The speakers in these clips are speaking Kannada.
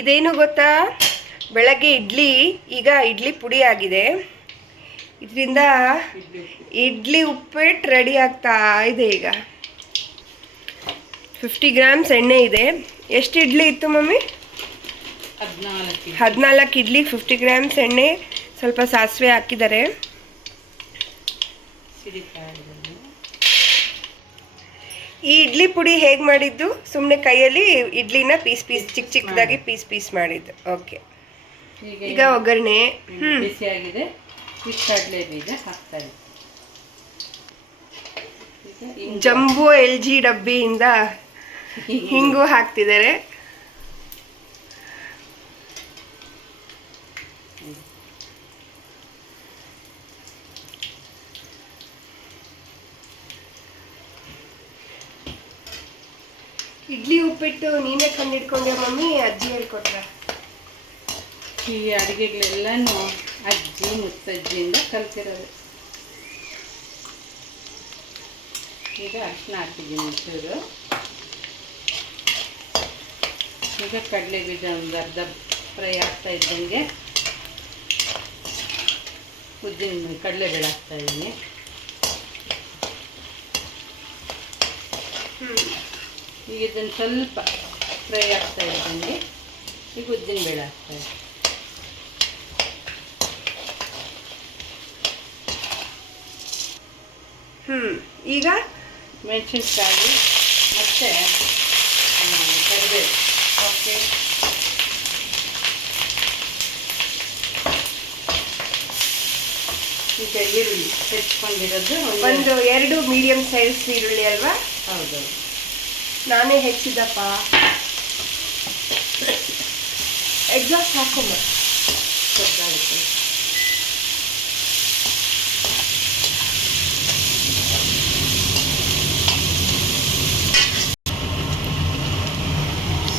ಇದೇನು ಗೊತ್ತಾ, ಬೆಳಗ್ಗೆ ಇಡ್ಲಿ, ಈಗ ಇಡ್ಲಿ ಪುಡಿ ಆಗಿದೆ. ಇದರಿಂದ ಇಡ್ಲಿ ಉಪ್ಪಿಟ್ಟು ರೆಡಿ ಆಗ್ತಾ ಇದೆ. ಈಗ 50 ಗ್ರಾಮ್ಸ್ ಎಣ್ಣೆ ಇದೆ. ಎಷ್ಟು ಇಡ್ಲಿ ಇತ್ತು ಮಮ್ಮಿ? 14 ಇಡ್ಲಿ, 50 ಗ್ರಾಮ್ಸ್ ಎಣ್ಣೆ, ಸ್ವಲ್ಪ ಸಾಸಿವೆ ಹಾಕಿದ್ದಾರೆ. ಈ ಇಡ್ಲಿ ಪುಡಿ ಹೇಗೆ ಮಾಡಿದ್ದು? ಸುಮ್ಮನೆ ಕೈಯಲ್ಲಿ ಇಡ್ಲಿನ ಪೀಸ್ ಚಿಕ್ಕದಾಗಿ ಪೀಸ್ ಮಾಡಿದ್ದು. ಓಕೆ, ಈಗ ಒಗ್ಗರಣೆ ಬಿಸಿಯಾಗಿದೆ. ಕಡಲೆ ಬೀಜ ಹಾಕ್ತಾ ಇದ್ದೀನಿ. ಜಂಬೋ LG ಡಬ್ಬಿಯಿಂದ ಹಿಂಗು ಹಾಕ್ತಿದ್ದಾರೆ. ಇಡ್ಲಿ ಉಪ್ಪಿಟ್ಟು ನೀನೇ ಕಂಡಿಡ್ಕೊಂಡೆ ಮಮ್ಮಿ, ಅಜ್ಜಿ ಹೇಳ್ಕೊಟ್ರ? ಈ ಅಡುಗೆಗಳೆಲ್ಲನೂ ಅಜ್ಜಿ ಮುತ್ತಜ್ಜಿಯಿಂದ ಕಲ್ತಿರೋದು. ಈಗ ಅರಿಶಿನ ಹಾಕಿದ್ದೀನಿ ಒಂಚೂರು. ಈಗ ಕಡಲೆ ಬೀಜ ಒಂದು ಅರ್ಧ ಫ್ರೈ ಆಗ್ತಾ ಇದ್ದಂಗೆ ಉದ್ದಿನ ಕಡಲೆಬೇಳೆ ಹಾಕ್ತಾ ಇದ್ದೀನಿ. ಈಗ ಇದನ್ನು ಸ್ವಲ್ಪ ಫ್ರೈ ಆಗ್ತಾ ಇದ್ದಂಗೆ ಈಗ ಉದ್ದಿನ ಬೇಳೆ ಹಾಕ್ತಾ ಇದ್ದೀನಿ. ಈಗ ಮೆಣಸಿನ್ಕಾಯಿ ಮತ್ತು ಕರಿಬೇವು. ಓಕೆ, ಈಗ ಈರುಳ್ಳಿ ಹೆಚ್ಚಿಕೊಂಡಿರೋದು ಒಂದು 2 ಮೀಡಿಯಂ ಸೈಜ್ ಈರುಳ್ಳಿ ಅಲ್ವಾ? ಹೌದೌದು, ನಾನೇ ಹೆಚ್ಚಿದಪ್ಪ. ಎಕ್ಸಾಸ್ಟ್ ಹಾಕೊಂಬ ಗೊತ್ತಾಗುತ್ತೆ.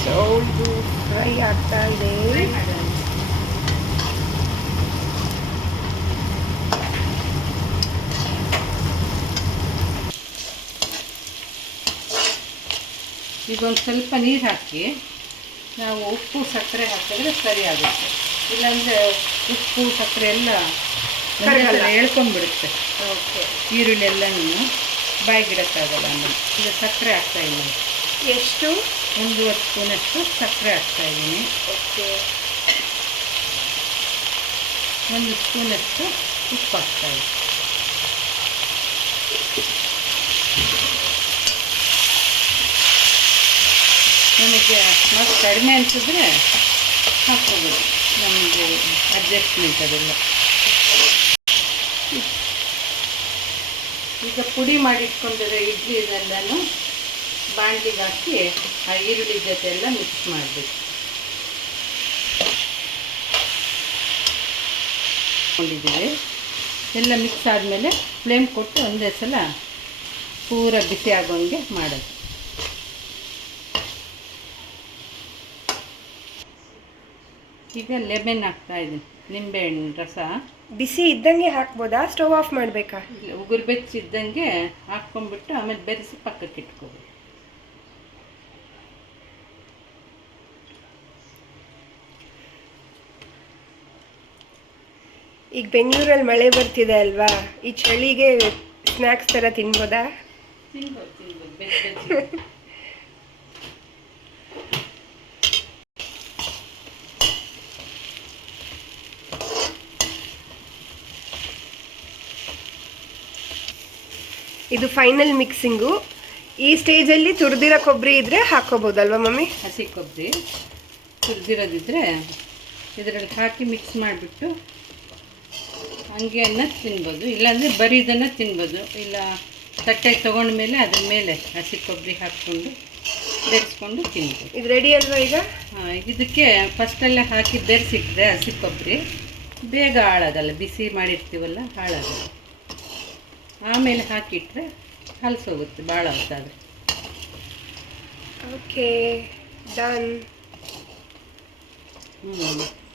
ಸೌಂಡು ಫ್ರೈ ಆಗ್ತಾ ಇದೆ. ಈಗ ಒಂದು ಸ್ವಲ್ಪ ನೀರು ಹಾಕಿ ನಾವು ಉಪ್ಪು ಸಕ್ಕರೆ ಹಾಕಿದ್ರೆ ಸರಿ ಆಗುತ್ತೆ. ಇಲ್ಲಾಂದರೆ ಉಪ್ಪು ಸಕ್ಕರೆ ಎಲ್ಲ ಎಳ್ಕೊಂಡ್ಬಿಡುತ್ತೆ. ಓಕೆ, ಈರುಳ್ಳಿ ಎಲ್ಲನೂ ಬಾಯಿಗಿಡಕ್ಕಾಗಲ್ಲ. ಆಮೇಲೆ ಈಗ ಸಕ್ಕರೆ ಹಾಕ್ತಾಯಿದ್ದೀನಿ. ಎಷ್ಟು? 1 ಸ್ಪೂನಷ್ಟು ಸಕ್ಕರೆ ಹಾಕ್ತಾಯಿದ್ದೀನಿ. ಓಕೆ, 1 ಸ್ಪೂನಷ್ಟು ಉಪ್ಪು ಹಾಕ್ತಾಯಿದ್ದೀನಿ. ನಮಗೆ ಮತ್ತು ಕಡಿಮೆ ಅನಿಸಿದ್ರೆ ಹಾಕ್ಕೋಬೋದು, ನಮಗೆ ಅಡ್ಜಸ್ಟ್ಮೆಂಟ್ ಅದೆಲ್ಲ. ಈಗ ಪುಡಿ ಮಾಡಿಟ್ಕೊಂಡಿರೋ ಇಡ್ಲಿನೆಲ್ಲನೂ ಬಾಣಲಿಗೆ ಹಾಕಿ ಆ ಈರುಳ್ಳಿ ಜೊತೆ ಎಲ್ಲ ಮಿಕ್ಸ್ ಮಾಡಬೇಕು. ಕೊಂಡಿದ್ದೀವಿ ಎಲ್ಲ ಮಿಕ್ಸ್ ಆದಮೇಲೆ ಫ್ಲೇಮ್ ಕೊಟ್ಟು ಒಂದೇ ಸಲ ಪೂರ ಬಿಸಿ ಆಗೋಂಗೆ ಮಾಡೋದು. ಈಗ ಲೆಮನ್ ಹಾಕ್ತಾಯಿದ್ದೀನಿ, ನಿಂಬೆಹಣ್ಣು ರಸ. ಬಿಸಿ ಇದ್ದಂಗೆ ಹಾಕ್ಬೋದಾ? ಸ್ಟವ್ ಆಫ್ ಮಾಡಬೇಕಾ? ಉಗುರು ಬೆಚ್ಚಿದ್ದಂಗೆ ಹಾಕ್ಕೊಂಡ್ಬಿಟ್ಟು ಆಮೇಲೆ ಬೆರೆಸಿ ಪಕ್ಕಕ್ಕೆ ಇಟ್ಕೋಬೇಕು. ಈಗ ಬೆಂಗಳೂರಲ್ಲಿ ಮಳೆ ಬರ್ತಿದೆ ಅಲ್ವಾ, ಈ ಚಳಿಗೆ ಸ್ನ್ಯಾಕ್ಸ್ ಥರ ತಿನ್ಬೋದಾ? ತಿನ್ಬೋದು ಬೆಚ್ಚ. ಇದು ಫೈನಲ್ ಮಿಕ್ಸಿಂಗು. ಈ ಸ್ಟೇಜಲ್ಲಿ ತುರಿದಿರೋ ಕೊಬ್ಬರಿ ಇದ್ದರೆ ಹಾಕ್ಕೋಬೋದಲ್ವ ಮಮ್ಮಿ? ಹಸಿ ಕೊಬ್ಬರಿ ತುರಿದಿರೋದಿದ್ರೆ ಇದರಲ್ಲಿ ಹಾಕಿ ಮಿಕ್ಸ್ ಮಾಡಿಬಿಟ್ಟು ಹಂಗೆ ಅನ್ನ ತಿನ್ಬೋದು. ಇಲ್ಲಾಂದರೆ ಬರೀ ಇದನ್ನು ತಿನ್ಬೋದು. ಇಲ್ಲ ತಟ್ಟೆಗೆ ತೊಗೊಂಡ್ಮೇಲೆ ಅದ್ರ ಮೇಲೆ ಹಸಿ ಕೊಬ್ಬರಿ ಹಾಕ್ಕೊಂಡು ಬೆರೆಸ್ಕೊಂಡು ತಿನ್ಬೋದು. ಇದು ರೆಡಿ ಅಲ್ವಾ ಈಗ? ಹಾಂ, ಇದಕ್ಕೆ ಫಸ್ಟಲ್ಲೇ ಹಾಕಿ ಬೆರೆಸಿಟ್ರೆ ಹಸಿ ಕೊಬ್ಬರಿ ಬೇಗ ಹಾಳಾಗಲ್ಲ. ಬಿಸಿ ಮಾಡಿರ್ತೀವಲ್ಲ, ಹಾಳಾಗಲ್ಲ. ಆಮೇಲೆ ಹಾಕಿಟ್ರೆ ಹಲಸೋಗುತ್ತೆ ಭಾಳ ಹೊತ್ತಾದರೆ. Okay, done.